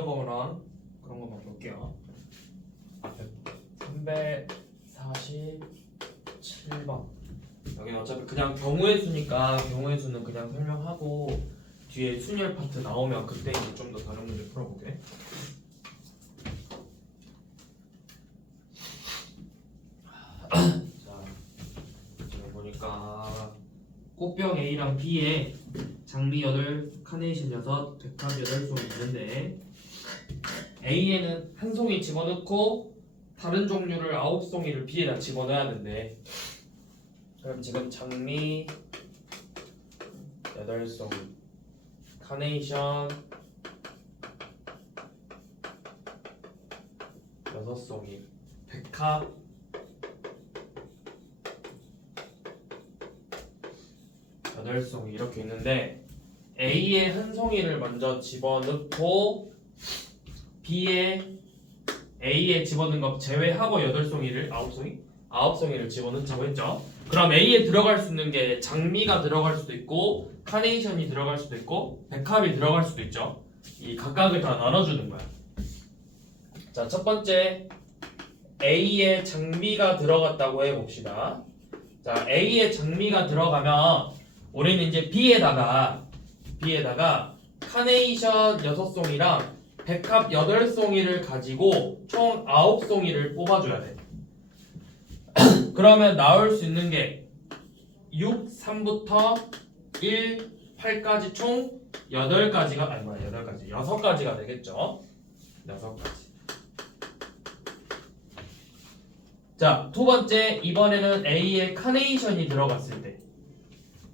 어려운 거랑 그런 것만 볼게요. 347번. 여기는 어차피 그냥 경우의 수니까 경우의 수는 그냥 설명하고 뒤에 순열 파트 나오면 그때 이제 좀 더 다른 문제 풀어볼게. 자, 지금 보니까 꽃병 A랑 B에 장미 8, 카네이션 6, 백합 8송이 있는데 A에는 한 송이 집어넣고 다른 종류를 9송이를 B에다 집어넣어야 된대. 그럼 지금 장미 8송이, 카네이션 6송이, 백합 8송이 이렇게 있는데 A에 한 송이를 먼저 집어넣고 A에 집어넣은 거 제외하고 8송이를 9송이를 집어넣자고 했죠. 그럼 A에 들어갈 수 있는 게 장미가 들어갈 수도 있고 카네이션이 들어갈 수도 있고 백합이 들어갈 수도 있죠. 이 각각을 다 나눠주는 거야. 자, 첫 번째 A에 장미가 들어갔다고 해봅시다. 자, A에 장미가 들어가면 우리는 이제 B에다가 카네이션 6송이랑 백합 8송이를 가지고 총 9송이를 뽑아줘야 돼. 그러면 나올 수 있는 게 6, 3부터 1, 8까지 총 6가지가 되겠죠. 6가지. 자, 두 번째, 이번에는 A에 카네이션이 들어갔을 때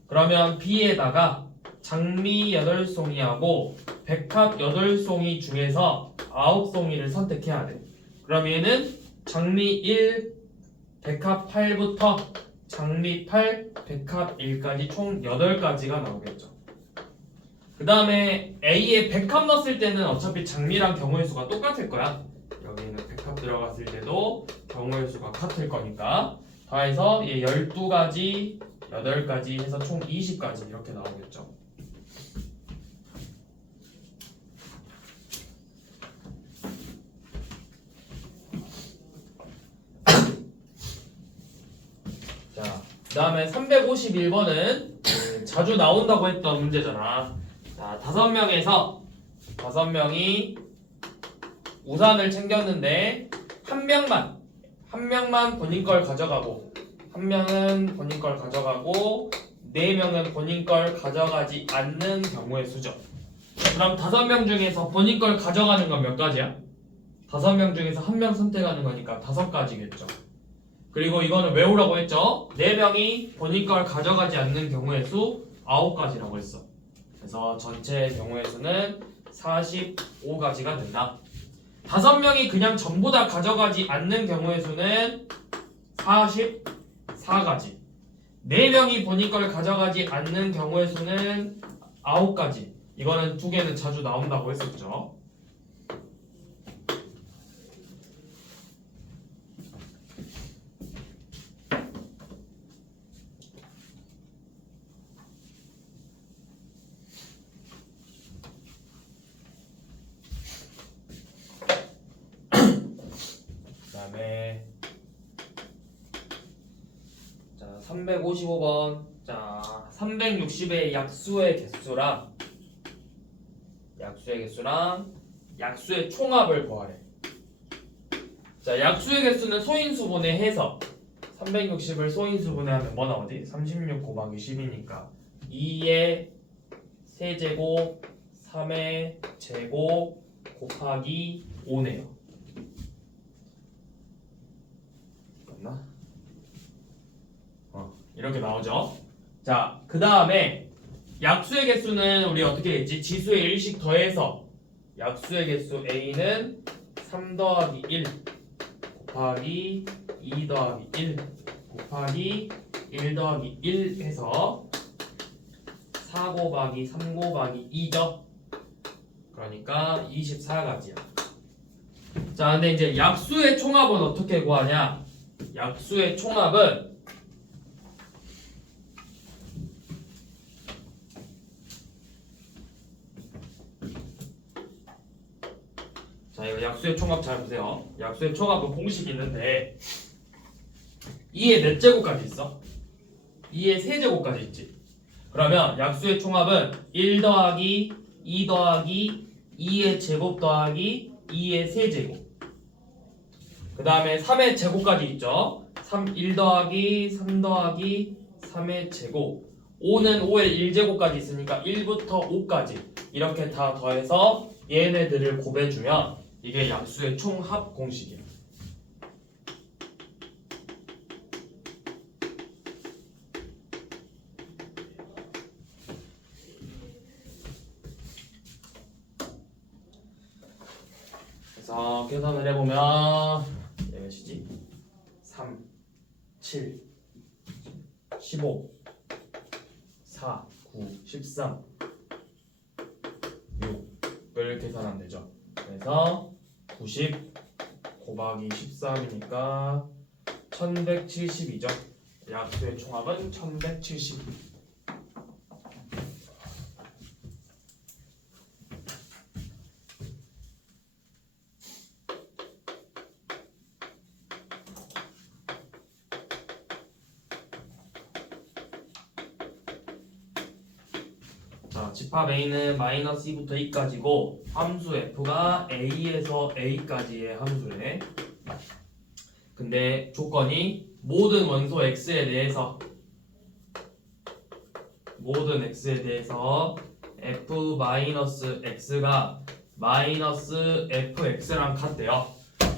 그러면 B에다가 장미 8송이하고 백합 8송이 중에서 9송이를 선택해야 돼. 그럼 얘는 장미 1, 백합 8부터 장미 8, 백합 1까지 총 8가지가 나오겠죠. 그 다음에 A에 백합 넣었을 때는 어차피 장미랑 경우의 수가 똑같을 거야. 여기는 백합 들어갔을 때도 경우의 수가 같을 거니까 다 해서 얘 12가지, 8가지 해서 총 20가지 이렇게 나오겠죠. 자, 그 다음에 351번은 자주 나온다고 했던 문제잖아. 자, 5명이 우산을 챙겼는데 한 명만 본인 걸 가져가고 한 명은 본인 걸 가져가고 4명은 본인 걸 가져가지 않는 경우의 수죠. 그럼 5명 중에서 본인 걸 가져가는 건 몇 가지야? 5명 중에서 한 명 선택하는 거니까 5가지겠죠. 그리고 이거는 외우라고 했죠. 4명이 본인 걸 가져가지 않는 경우의 수 9가지라고 했어. 그래서 전체 경우의 수는 45가지가 된다. 5명이 그냥 전부 다 가져가지 않는 경우의 수는 44가지. 4명이 본인 걸 가져가지 않는 경우의 수는 9가지. 이거는 2개는 자주 나온다고 했었죠. 그다음에 자, 355번. 자, 360의 약수의 개수랑 약수의 총합을 구하래. 자, 약수의 개수는 소인수분해 해서 360을 소인수분해하면 뭐 나오지? 36 곱하기 10이니까 2의 세제곱 3의 제곱 곱하기 5네요. 맞나? 이렇게 나오죠. 자, 그 다음에 약수의 개수는 우리 어떻게 했지? 지수의 1씩 더해서 약수의 개수 A는 3 더하기 1 곱하기 2 더하기 1 곱하기 1 더하기 1 해서 4 곱하기 3 곱하기 2죠. 그러니까 24가지야. 자, 근데 이제 약수의 총합은 어떻게 구하냐? 약수의 총합은 자, 이거 약수의 총합 잘 보세요. 약수의 총합은 공식이 있는데 2의 몇 제곱까지 있어? 2의 세제곱까지 있지. 그러면 약수의 총합은 1 더하기 2 더하기 2의 제곱 더하기 2의 세제곱. 그 다음에 3의 제곱까지 있죠. 1 더하기 3 더하기 3의 제곱. 5는 5의 1제곱까지 있으니까 1부터 5까지 이렇게 다 더해서 얘네들을 곱해주면 이게 약수의 총합 공식이야. 그래서 계산을 해보면 얘 몇이지? 3, 7, 15, 4, 9, 13, 6을 계산하면 되죠. 그래서 90 곱하기 13이니까 1170이죠. 약수의 총합은 1170. 자, 집합 A는 마이너스 2부터 2까지고 함수 F가 A에서 A까지의 함수래. 근데 조건이 모든 원소 X에 대해서 F-X가 마이너스 FX랑 같대요.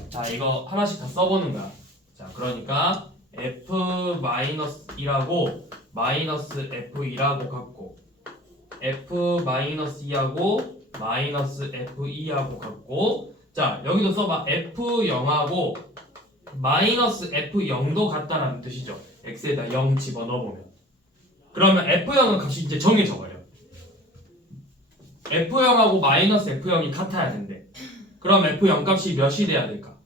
자, 이거 하나씩 다 써보는 거야. 자, 그러니까 F-2라고 마이너스 F2라고 같고 F-2하고 마이너스 F2하고 같고, 자 여기도 써봐. F0하고 마이너스 F0도 같다라는 뜻이죠. X에다 0 집어넣어보면 그러면 F0은 값이 이제 정해져버려. F0하고 마이너스 F0이 같아야 된대. 그럼 F0 값이 몇이 돼야 될까?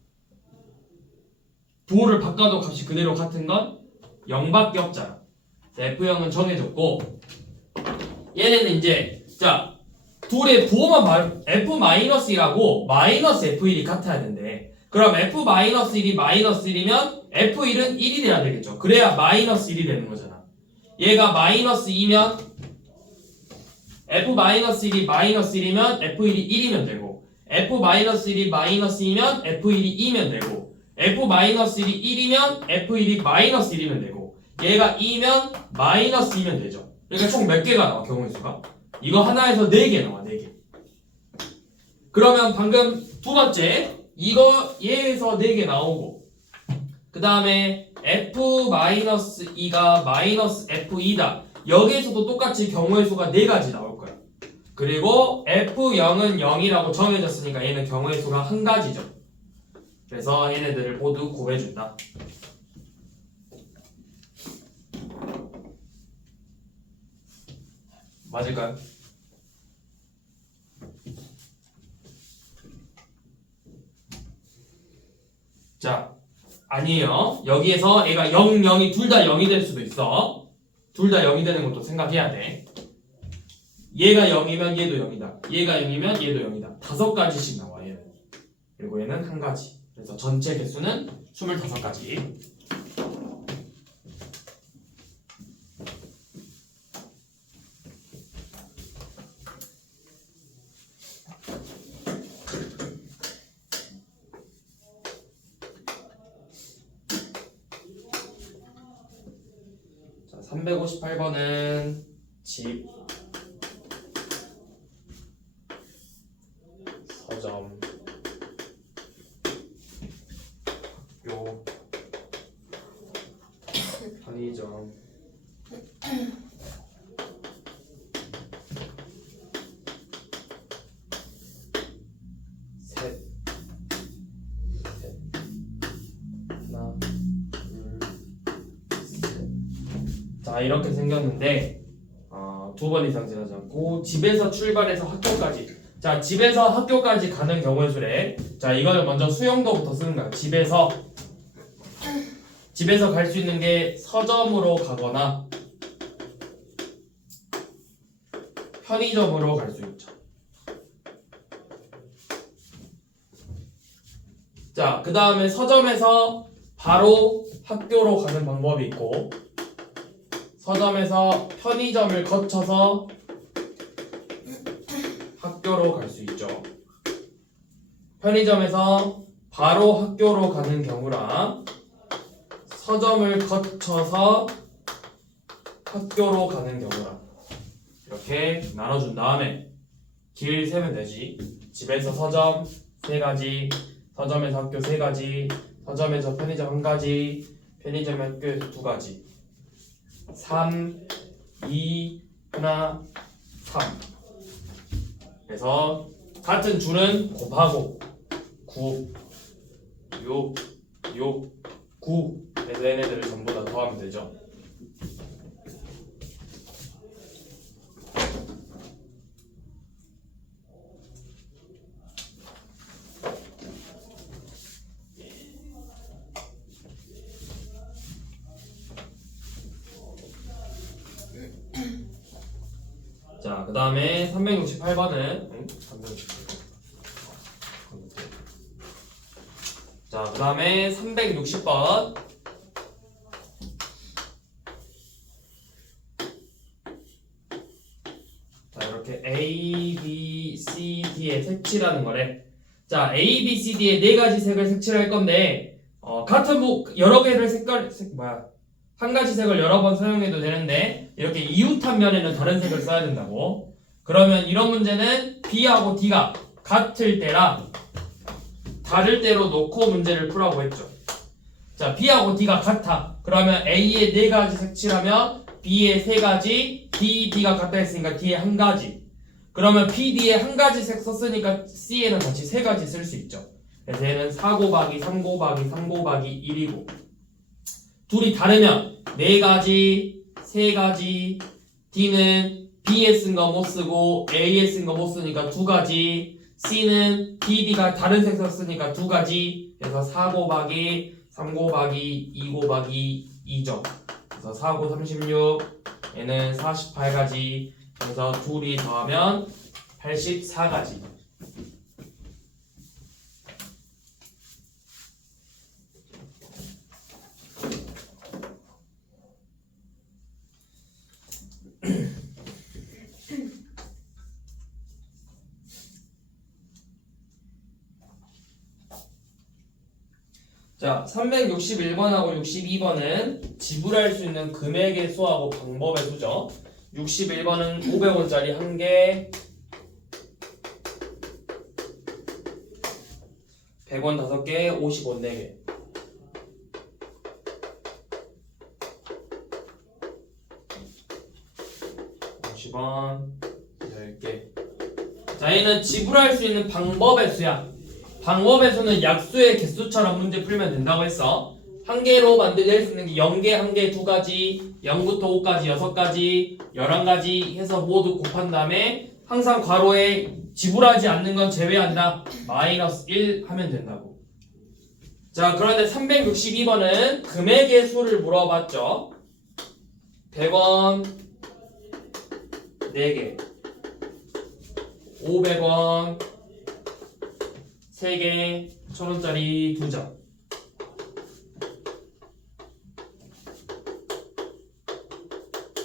부호를 바꿔도 값이 그대로 같은 건 0밖에 없잖아. F0은 정해졌고 얘네는 이제 자 둘의 부호만 F-1하고 마이너스 F1이 같아야 된대. 그럼 F-1이 마이너스 1이면 F1은 1이 돼야 되겠죠. 그래야 마이너스 1이 되는 거잖아. 얘가 마이너스 2면 F-1이 마이너스 1이면 F1이 1이면 되고 F-1이 마이너스 2면 F1이 2면 되고 F-1이 1이면 F1이 마이너스 1이면 되고 얘가 2면 마이너스 2면 되죠. 그러니까 총 몇 개가 나와 경우의 수가? 이거 하나에서 4개 나와. 4개. 그러면 방금 두 번째 이거 얘에서 4개 나오고 그 다음에 F-2가 마이너스 F2다. 여기에서도 똑같이 경우의 수가 4가지 나올 거야. 그리고 F0은 0이라고 정해졌으니까 얘는 경우의 수가 1가지죠. 그래서 얘네들을 모두 곱해준다. 맞을까요? 자, 아니에요. 여기에서 얘가 0, 0이 둘 다 0이 될 수도 있어. 둘 다 0이 되는 것도 생각해야 돼. 얘가 0이면 얘도 0이다. 얘가 0이면 얘도 0이다. 5가지씩 나와 얘는. 그리고 얘는 1가지. 그래서 전체 개수는 25가지. 자, 358번은 집, 서점, 학교, 편의점, 셋, 하나, 둘, 셋. 자, 이렇게 생겼는데 2번 이상 지나지 않고 집에서 출발해서 학교까지. 자, 집에서 학교까지 가는 경우의 수래. 자, 이거는 먼저 수용도부터 쓰는 거야. 집에서 갈 수 있는 게 서점으로 가거나 편의점으로 갈 수 있죠. 그 다음에 서점에서 바로 학교로 가는 방법이 있고, 서점에서 편의점을 거쳐서 학교로 갈 수 있죠. 편의점에서 바로 학교로 가는 경우랑 서점을 거쳐서 학교로 가는 경우랑 이렇게 나눠준 다음에 길 세면 되지. 집에서 서점 3가지, 서점에서 학교 3가지, 서점에서 편의점 1가지, 편의점 학교에서 2가지. 3, 2, 1, 3. 그래서 같은 줄은 곱하고 9, 6, 9. 그래서 얘네들을 전부 다 더하면 되죠. 자, 그 다음에 368번은 자, 그 다음에 360번. 자, 이렇게 A, B, C, D의 색칠하는 거래. 자, A, B, C, D의 4가지 색을 색칠할 건데, 같은 여러 개를 한 가지 색을 여러 번 사용해도 되는데, 이렇게 이웃한 면에는 다른 색을 써야 된다고. 그러면 이런 문제는 B하고 D가 같을 때랑 다를 때로 놓고 문제를 풀라고 했죠. 자, B하고 D가 같아. 그러면 A의 4가지 색칠하면 B의 3가지, D, D가 같다 했으니까 D의 1가지. 그러면 P, D의 1가지 색 썼으니까 C에는 같이 3가지 쓸 수 있죠. 그래서 얘는 4 곱하기 3 곱하기 3 곱하기 1이고, 둘이 다르면 4가지, 3가지, D는 B에 쓴 거 못 쓰고 A에 쓴 거 못 쓰니까 2가지, C는 B, D가 다른 색 썼으니까 2가지. 그래서 4 곱하기 3 곱하기 2 곱하기 2죠. 그래서 4고 36, 얘는 48가지. 그래서 둘이 더하면 84가지. 자, 361번하고 62번은 지불할 수 있는 금액의 수하고 방법의 수죠. 61번은 500원짜리 1개, 100원 5개, 50원 4개. 50원 10개. 자, 얘는 지불할 수 있는 방법의 수야. 방법의 수는 약수의 개수처럼 문제 풀면 된다고 했어. 한 개로 만들 수 있는 게 0개, 1개, 2가지, 0부터 5까지, 6가지, 11가지 해서 모두 곱한 다음에 항상 괄호에 지불하지 않는 건 제외한다. -1 하면 된다고. 자, 그런데 362번은 금액의 수를 물어봤죠. 100원 4개, 500원 3개, 1000원짜리 2장.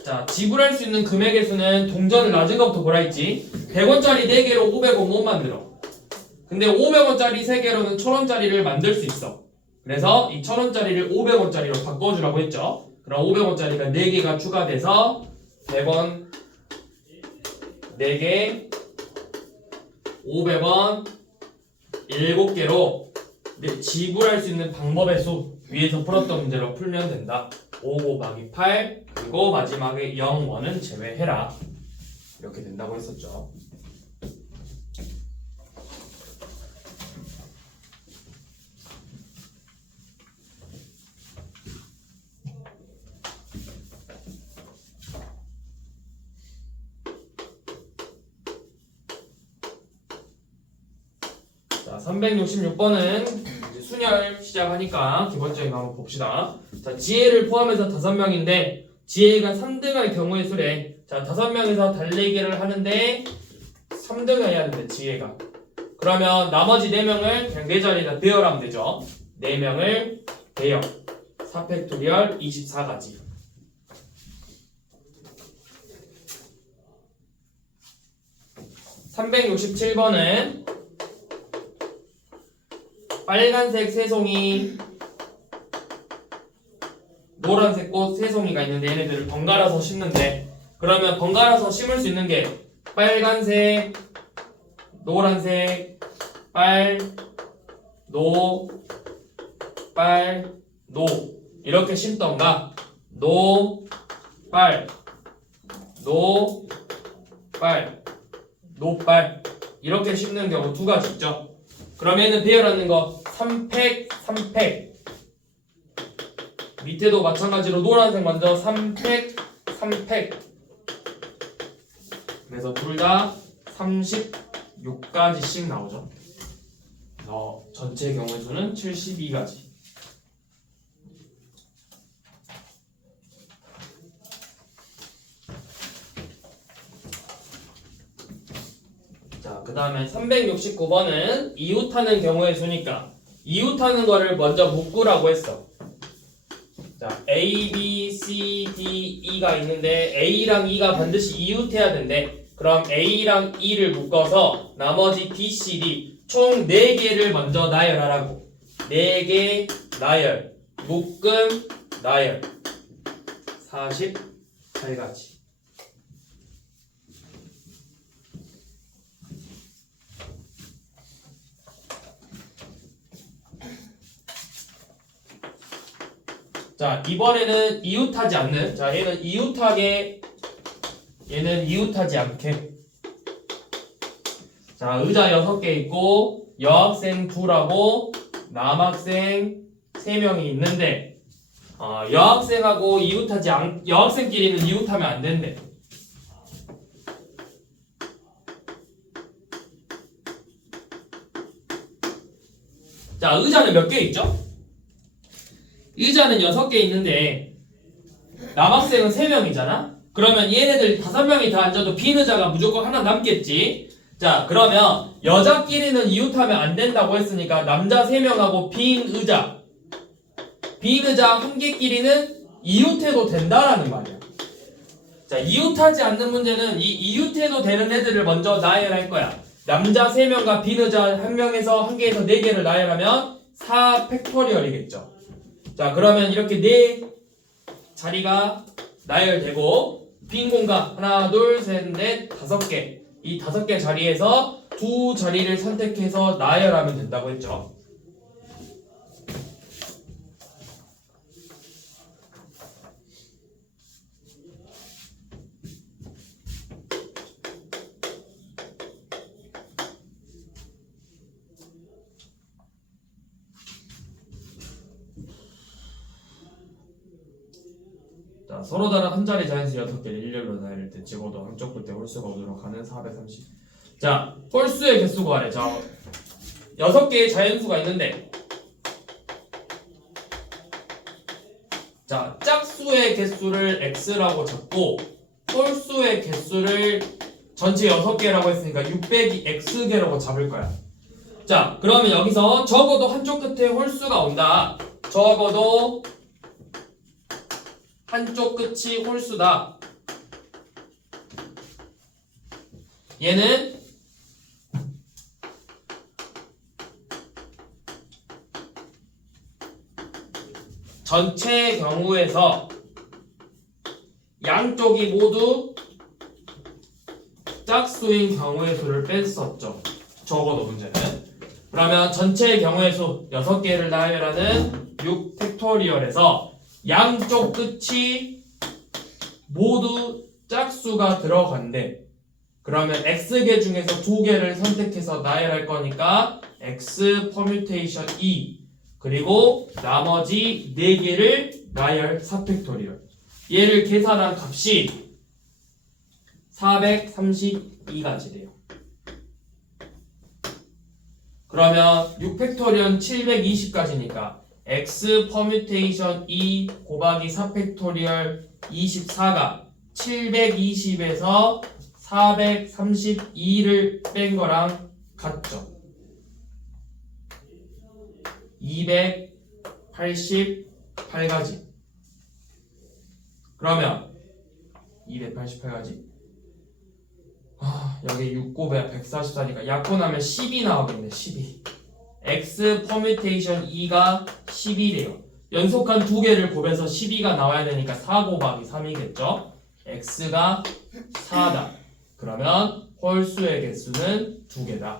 자, 지불할 수 있는 금액의 수는 동전을 낮은 것부터 보라 했지. 100원짜리 4개로 500원 못 만들어. 근데 500원짜리 3개로는 1000원짜리를 만들 수 있어. 그래서 이 1000원짜리를 500원짜리로 바꿔주라고 했죠. 그럼 500원짜리가 4개가 추가돼서 100원 4개, 500원 7개로 지불할 수 있는 방법의 수 위에서 풀었던 문제로 풀면 된다. 5 곱하기 8 그리고 마지막에 0원은 제외해라. 이렇게 된다고 했었죠. 자, 366번은 이제 순열 시작하니까 기본적인 거 한번 봅시다. 자, 지혜를 포함해서 5명인데 지혜가 3등할 경우의 수래. 자, 5명에서 달리기를 하는데 3등을 해야 되는데 지혜가. 그러면 나머지 4명을 그냥 4자리에다 배열하면 되죠. 4명을 배열 4팩토리얼 24가지. (367번은) 빨간색 새송이, 노란색 꽃 새송이가 있는데 얘네들을 번갈아서 심는데, 그러면 번갈아서 심을 수 있는 게 빨간색, 노란색, 빨, 노, 빨, 노 이렇게 심던가, 노, 빨, 노, 빨, 노, 빨 이렇게 심는 경우 2가지 있죠. 그러면은 배열하는 거 3팩, 3팩. 밑에도 마찬가지로 노란색 먼저 3팩, 3팩. 그래서 둘 다 36가지씩 나오죠. 전체 경우의 수는 72가지. 자, 그 다음에 369번은 이웃하는 경우의 수니까 이웃하는 거를 먼저 묶으라고 했어. 자, A, B, C, D, E가 있는데 A랑 E가 반드시 이웃해야 된대. 그럼 A랑 E를 묶어서 나머지 B, C, D 총 4개를 먼저 나열하라고. 4개 나열, 묶음 나열 48가지. 자, 이번에는 이웃하지 않는, 자, 얘는 이웃하게, 얘는 이웃하지 않게. 자, 의자 6개 있고 여학생 2하고 남학생 3명이 있는데, 여학생하고 여학생끼리는 이웃하면 안 된대. 자, 의자는 몇 개 있죠? 의자는 6개 있는데 남학생은 3명이잖아? 그러면 얘네들 5명이 다 앉아도 빈 의자가 무조건 하나 남겠지? 자, 그러면 여자끼리는 이웃하면 안 된다고 했으니까 남자 3명하고 빈 의자 1개끼리는 이웃해도 된다라는 말이야. 자, 이웃하지 않는 문제는 이 이웃해도 되는 애들을 먼저 나열할 거야. 남자 3명과 빈 의자 1명에서 1개에서 4개를 나열하면 4팩토리얼이겠죠. 자, 그러면 이렇게 4자리가 나열되고 빈 공간 하나, 둘, 셋, 넷, 5개. 이 5개 자리에서 2자리를 선택해서 나열하면 된다고 했죠. 자, 서로 다른 한 자리 자연수 6개를 일렬로 나열할 때 적어도 한쪽 끝에 홀수가 오도록 하는 430. 자, 홀수의 개수 구하래. 자, 6개의 자연수가 있는데, 자, 짝수의 개수를 x라고 잡고 홀수의 개수를 전체 6개라고 했으니까 600이 x개라고 잡을 거야. 자, 그러면 여기서 적어도 한쪽 끝에 홀수가 온다. 적어도 한쪽 끝이 홀수다. 얘는 전체 경우에서 양쪽이 모두 짝수인 경우의 수를 뺐었죠. 적어도 문제는. 그러면 전체 경우의 수 6개를 나열하는 6팩토리얼에서 양쪽 끝이 모두 짝수가 들어간대. 그러면 x개 중에서 2개를 선택해서 나열할 거니까 x 퍼뮤테이션 2, 그리고 나머지 4개를 나열 4팩토리얼. 얘를 계산한 값이 432가지 돼요. 그러면 6팩토리얼 720가지니까 x 퍼뮤테이션 2 곱하기 4팩토리얼 24가 720에서 432를 뺀 거랑 같죠. 288가지. 그러면 288가지. 여기 6 곱해 144니까 약분하면 10이 나오겠네. 12. X 퍼뮤테이션 2가 11이에요. 연속한 두 개를 곱해서 12가 나와야 되니까 4 곱하기 3이겠죠. X가 4다. 그러면 홀수의 개수는 2개다.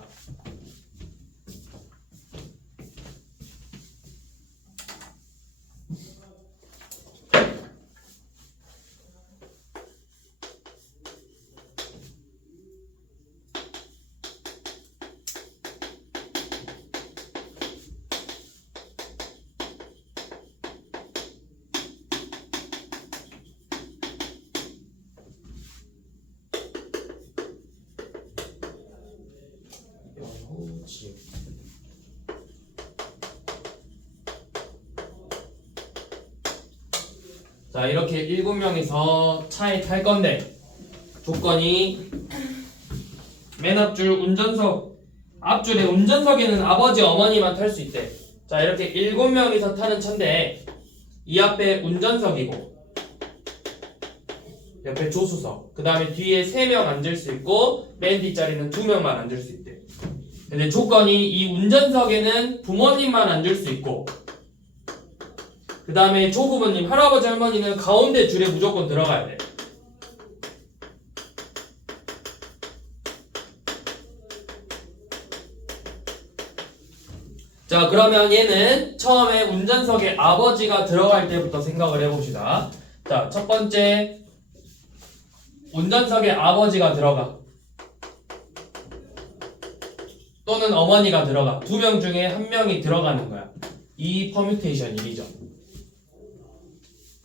자, 이렇게 7명이서 차에 탈 건데 조건이 맨 앞줄 운전석 앞줄에 운전석에는 아버지 어머니만 탈 수 있대. 자, 이렇게 7명이서 타는 차인데 이 앞에 운전석이고 옆에 조수석, 그 다음에 뒤에 3명 앉을 수 있고 맨 뒷자리는 2명만 앉을 수 있대. 근데 조건이 이 운전석에는 부모님만 앉을 수 있고 그 다음에 조부모님, 할아버지, 할머니는 가운데 줄에 무조건 들어가야 돼. 자, 그러면 얘는 처음에 운전석에 아버지가 들어갈 때부터 생각을 해봅시다. 자, 첫 번째 운전석에 아버지가 들어가 또는 어머니가 들어가. 2명 중에 1명이 들어가는 거야. 이 퍼뮤테이션 1이죠.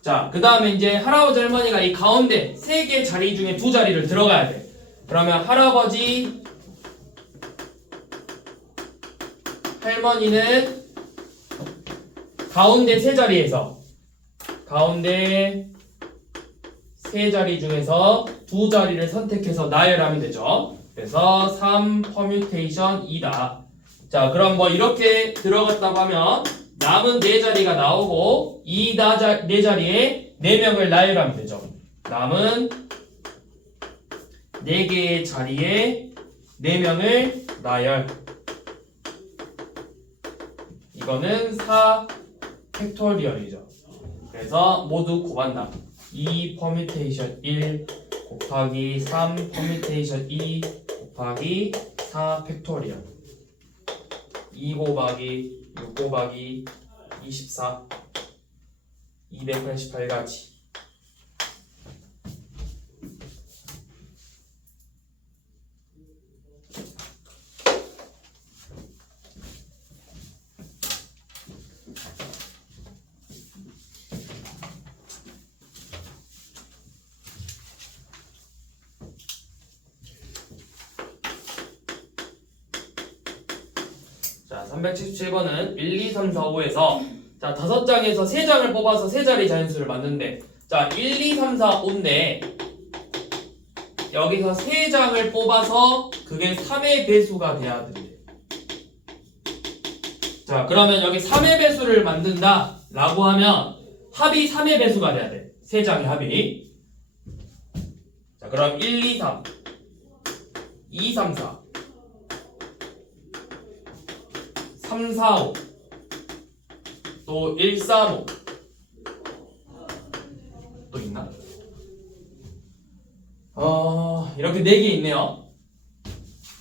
자, 그 다음에 이제 할아버지 할머니가 이 가운데 3개 자리 중에 2자리를 들어가야 돼. 그러면 할아버지 할머니는 가운데 3자리에서 가운데 3자리 중에서 2자리를 선택해서 나열하면 되죠. 그래서 3 퍼뮤테이션 2다. 자, 그럼 뭐 이렇게 들어갔다고 하면 남은 4자리가 나오고 이 4자리에 4명을 나열하면 되죠. 남은 4개의 자리에 4명을 나열. 이거는 4 팩토리얼이죠. 그래서 모두 곱한다. 2 퍼뮤테이션 1 곱하기 3 퍼뮤테이션 2 곱하기 4 팩토리얼. 2 곱하기 6 곱하기 24 288가지. 자, 377번은 1, 2, 3, 4, 5에서 자, 5장에서 3장을 뽑아서 3자리 자연수를 만드는데 자, 1, 2, 3, 4, 5인데 여기서 3장을 뽑아서 그게 3의 배수가 돼야 된대. 자, 그러면 여기 3의 배수를 만든다 라고 하면 합이 3의 배수가 돼야 돼. 3장의 합이. 자, 그럼 1, 2, 3 2, 3, 4 3, 4, 5 또 1, 3, 5 또 있나? 이렇게 4개 있네요.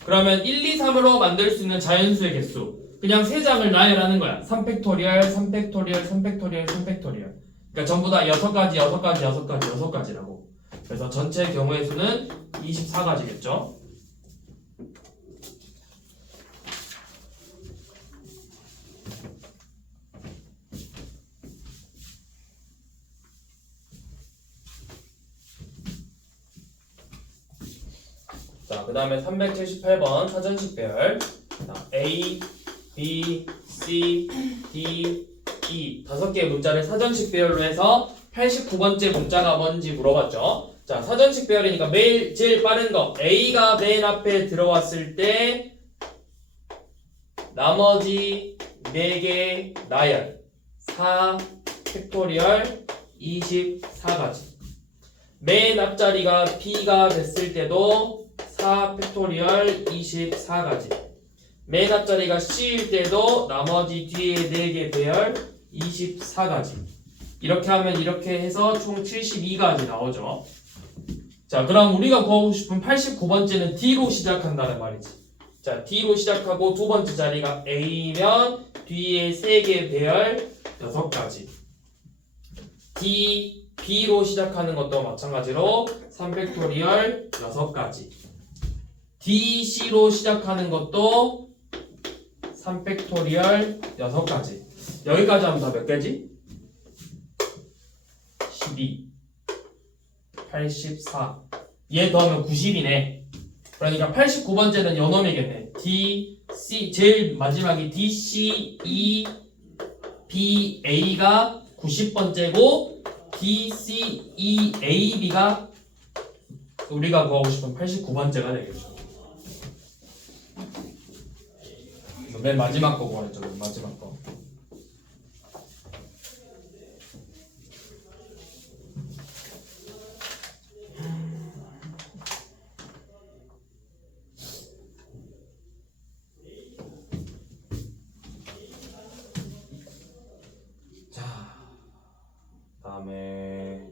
그러면 1, 2, 3으로 만들 수 있는 자연수의 개수 그냥 3장을 나열하는 거야. 3팩토리얼, 3팩토리얼, 3팩토리얼, 3팩토리얼. 그러니까 전부 다 6가지, 6가지, 6가지, 6가지라고. 그래서 전체 경우의 수는 24가지겠죠. 자, 그 다음에 378번 사전식 배열. 자, A, B, C, D, E 5개의 문자를 사전식 배열로 해서 89번째 문자가 뭔지 물어봤죠. 자, 사전식 배열이니까 제일 빠른 거 A가 맨 앞에 들어왔을 때 나머지 4개 나열 4 팩토리얼 24가지. 맨 앞자리가 b가 됐을 때도 4 팩토리얼 24가지. 맨 앞자리가 c일 때도 나머지 뒤에 4개 배열 24가지. 이렇게 하면 이렇게 해서 총 72가지 나오죠. 자, 그럼 우리가 구하고 싶은 89번째는 D로 시작한다는 말이지. 자, D로 시작하고 두 번째 자리가 A면 뒤에 3개 배열 6가지. D, B로 시작하는 것도 마찬가지로 3팩토리얼 6가지. D, C로 시작하는 것도 3팩토리얼 6가지. 여기까지 하면 다 몇 개지? 12, 84. 얘 더하면 90이네. 그러니까 89번째는 요놈이겠네. D, C, 제일 마지막이 D, C, E, B, A가 90번째고 D, C, E, A, B가 우리가 구하고 싶은 89번째가 되겠죠. 맨 마지막 거 구하랬죠. 맨 마지막 거. 다음에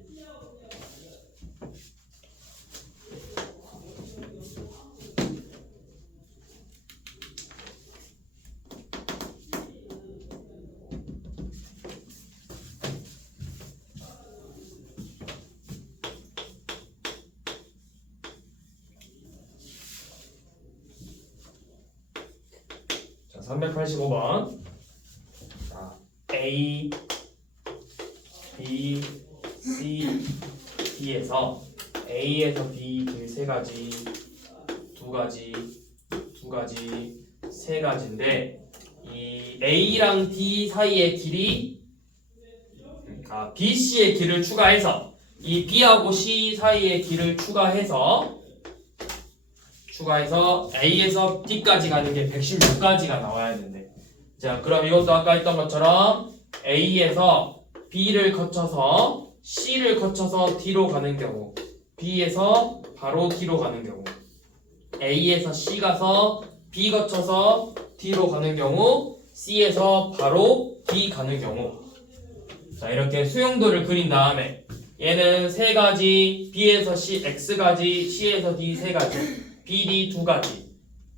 자, 385번. 자, A, B, C, D에서 A에서 B 길 3가지, 2가지, 2가지, 3가지인데 이 A랑 D 사이의 길이 B, C의 길을 추가해서 이 B하고 C 사이의 길을 추가해서 A에서 D까지 가는 게 116가지가 나와야 되는데, 자, 그럼 이것도 아까 했던 것처럼 A에서 B를 거쳐서 C를 거쳐서 D로 가는 경우, B에서 바로 D로 가는 경우, A에서 C 가서 B 거쳐서 D로 가는 경우, C에서 바로 D 가는 경우. 자, 이렇게 수용도를 그린 다음에 얘는 3가지, B에서 C X가지, C에서 D 3가지, BD 2가지,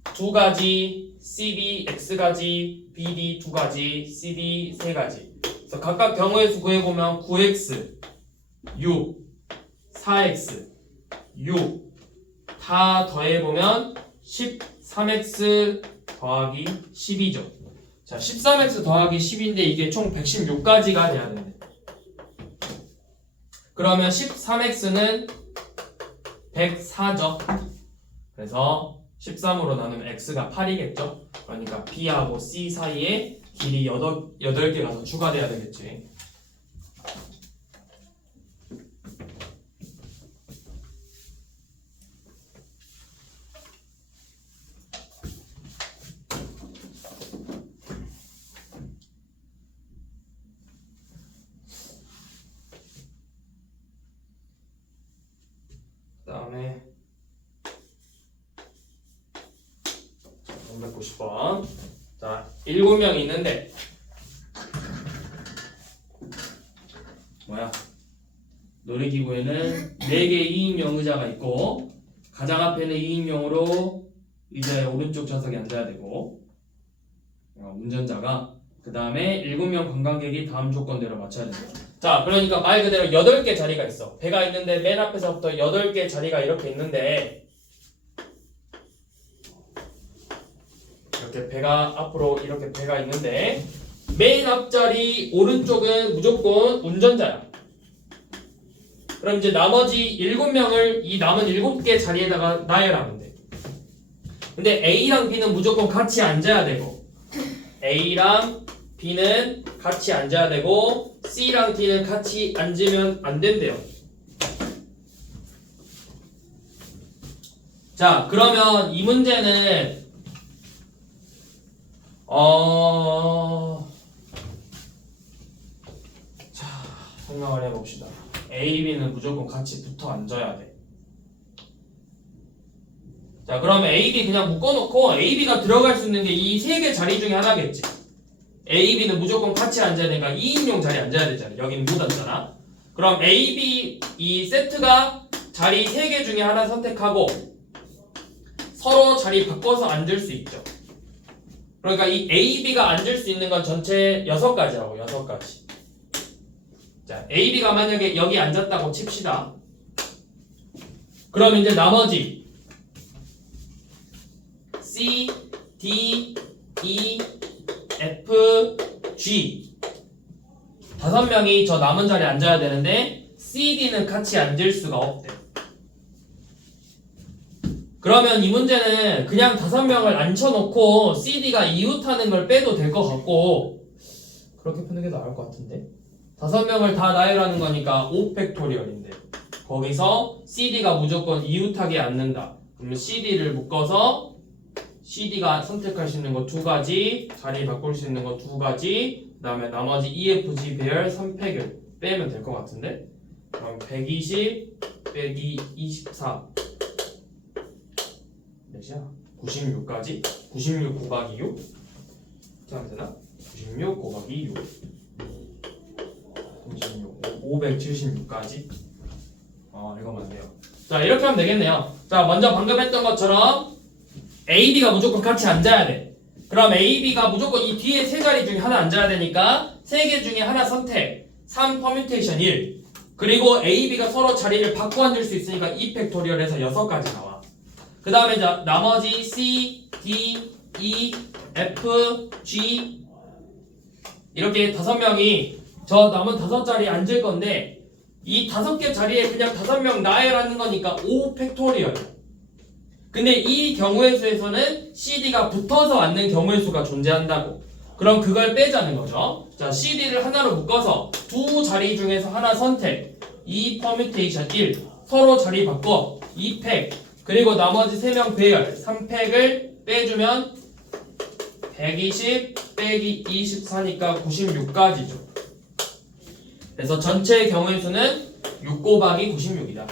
2가지, CB X가지, BD 2가지, CD 3가지. 그래서 각각 경우의 수 구해보면 9x, 6, 4x, 6 다 더해보면 13x 더하기 10이죠. 자, 13x 더하기 10인데 이게 총 116가지가 돼야 되는데, 그러면 13x는 104죠. 그래서 13으로 나누면 x가 8이겠죠. 그러니까 B하고 C 사이에 길이 8개가 더 추가돼야 되겠지. 그 다음에 390번. 자, 7명 있는데 놀이기구에는 4개의 2인용 의자가 있고 가장 앞에는 2인용으로 의자의 오른쪽 좌석에 앉아야 되고 운전자가, 그 다음에 7명 관광객이 다음 조건대로 맞춰야 된다. 자, 그러니까 말 그대로 8개 자리가 있어. 배가 있는데 맨 앞에서부터 8개 자리가 이렇게 있는데, 이렇게 배가 앞으로 이렇게 배가 있는데 맨 앞자리 오른쪽은 무조건 운전자야. 그럼 이제 나머지 7명을 이 남은 7개 자리에다가 나열하면 돼. 근데 A랑 B는 무조건 같이 앉아야 되고, A랑 B는 같이 앉아야 되고, C랑 D는 같이 앉으면 안 된대요. 자, 그러면 이 문제는 자, 생각을 해봅시다. A, B는 무조건 같이 붙어 앉아야 돼. 자, 그러면 A, B 그냥 묶어놓고 A, B가 들어갈 수 있는 게 이 세 개 자리 중에 하나겠지. A, B는 무조건 같이 앉아야 되니까 2인용 자리에 앉아야 되잖아. 여기는 못 앉잖아. 그럼 A, B 이 세트가 자리 3개 중에 하나 선택하고 서로 자리 바꿔서 앉을 수 있죠. 그러니까 이 A, B가 앉을 수 있는 건 전체 6가지라고 6가지. 자, A, B가 만약에 여기 앉았다고 칩시다. 그럼 이제 나머지 C, D, E, F, G 5명이 저 남은 자리에 앉아야 되는데 C, D는 같이 앉을 수가 없대. 그러면 이 문제는 그냥 5명을 앉혀놓고 C, D가 이웃하는 걸 빼도 될 것 같고 그렇게 푸는 게 나을 것 같은데 5명을 다 나열하는 거니까 5팩토리얼인데 거기서 C, D가 무조건 이웃하게 앉는다. 그러면 C, D를 묶어서 C, D가 선택할 수 있는 거 2가지, 자리 바꿀 수 있는 거 2가지, 그 다음에 나머지 E, F, G 배열 3팩을 빼면 될 것 같은데 그럼 120 빼기 24 몇이야? 96까지? 96 곱하기 6? 이렇게 하면 되나? 96 곱하기 6 576까지 이거 맞네요. 자, 이렇게 하면 되겠네요. 자, 먼저 방금 했던 것처럼 A, B가 무조건 같이 앉아야 돼. 그럼 A, B가 무조건 이 뒤에 세 자리 중에 하나 앉아야 되니까 3개 중에 하나 선택 3 퍼뮤테이션 1 그리고 A, B가 서로 자리를 바꿔 앉을 수 있으니까 2 팩토리얼에서 6가지 나와. 그 다음에 나머지 C, D, E, F, G 이렇게 5명이 저 남은 5자리에 앉을 건데 이 5개 자리에 그냥 5명 나열하는 거니까 5 팩토리얼. 근데 이 경우의 수에서는 CD가 붙어서 앉는 경우의 수가 존재한다고. 그럼 그걸 빼자는 거죠. 자, CD를 하나로 묶어서 2 자리 중에서 하나 선택 2 퍼뮤테이션 1 서로 자리 바꿔 2팩 그리고 나머지 3명 배열 3팩을 빼주면 120 빼기 24니까 96까지죠. 그래서 전체 경우의 수는 6 곱하기 96이다.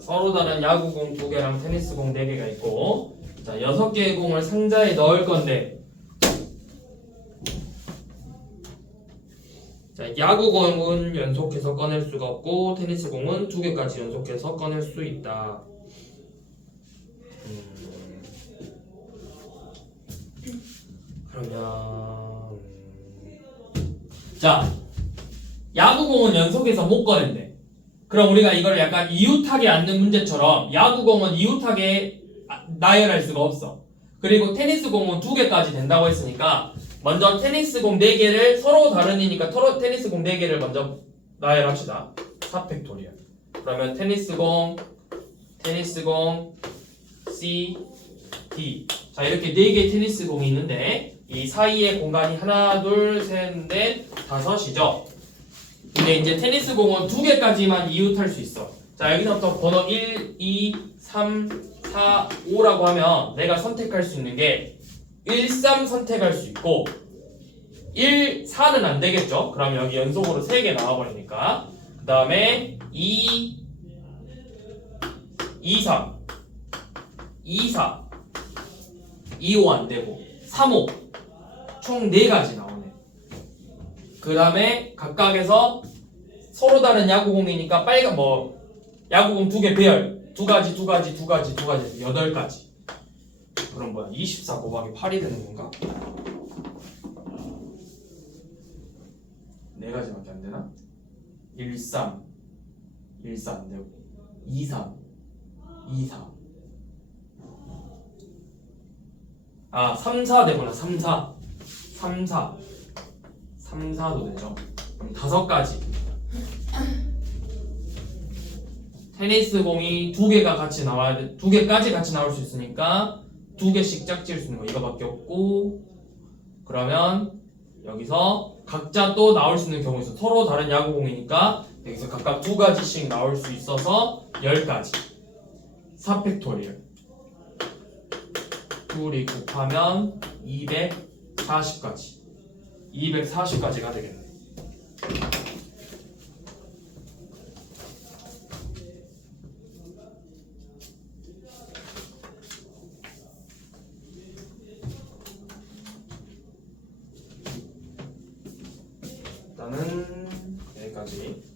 서로 다른 야구공 2개랑 테니스공 4개가 있고 자 6개의 공을 상자에 넣을 건데 자 야구공은 연속해서 꺼낼 수가 없고 테니스공은 2개까지 연속해서 꺼낼 수 있다. 그러면 자 야구공은 연속해서 못 꺼낸대. 그럼 우리가 이걸 약간 이웃하게 앉는 문제처럼 야구공은 이웃하게 나열할 수가 없어. 그리고 테니스공은 2개까지 된다고 했으니까 먼저 테니스공 4개를 서로 다른이니까 테니스공 4개를 먼저 나열합시다. 4팩토리얼. 그러면 테니스공 C, D 자 이렇게 4개의 테니스공이 있는데 이 사이에 공간이 하나 둘 셋 넷 5이죠. 근데 이제 테니스 공은 2개까지만 이웃할 수 있어. 자 여기서부터 번호 1, 2, 3, 4, 5라고 하면 내가 선택할 수 있는 게 1, 3 선택할 수 있고 1, 4는 안 되겠죠. 그럼 여기 연속으로 3개 나와버리니까 그 다음에 2, 2, 3 2, 4 2, 5 안 되고 3, 5 총 4가지 나오네. 그 다음에 각각에서 서로 다른 야구공이니까 빨간 야구공 2개 배열 2가지 8가지. 그럼 뭐야 24 곱하기 8이 되는 건가? 4가지밖에 안 되나? 1, 3 안 되고 2, 3 3, 4 되구나. 3, 4도 되죠. 그럼 5가지. 테니스 공이 2개가 같이 나와야 돼. 2개까지 같이 나올 수 있으니까 2개씩 짝지을 수 있는 거 이거밖에 없고, 그러면 여기서 각자 또 나올 수 있는 경우 있어. 서로 다른 야구공이니까 여기서 각각 2가지씩 나올 수 있어서 10가지. 4팩토리얼. 둘이 곱하면 240가지. 240가지가 되겠네. 일단은 여기까지.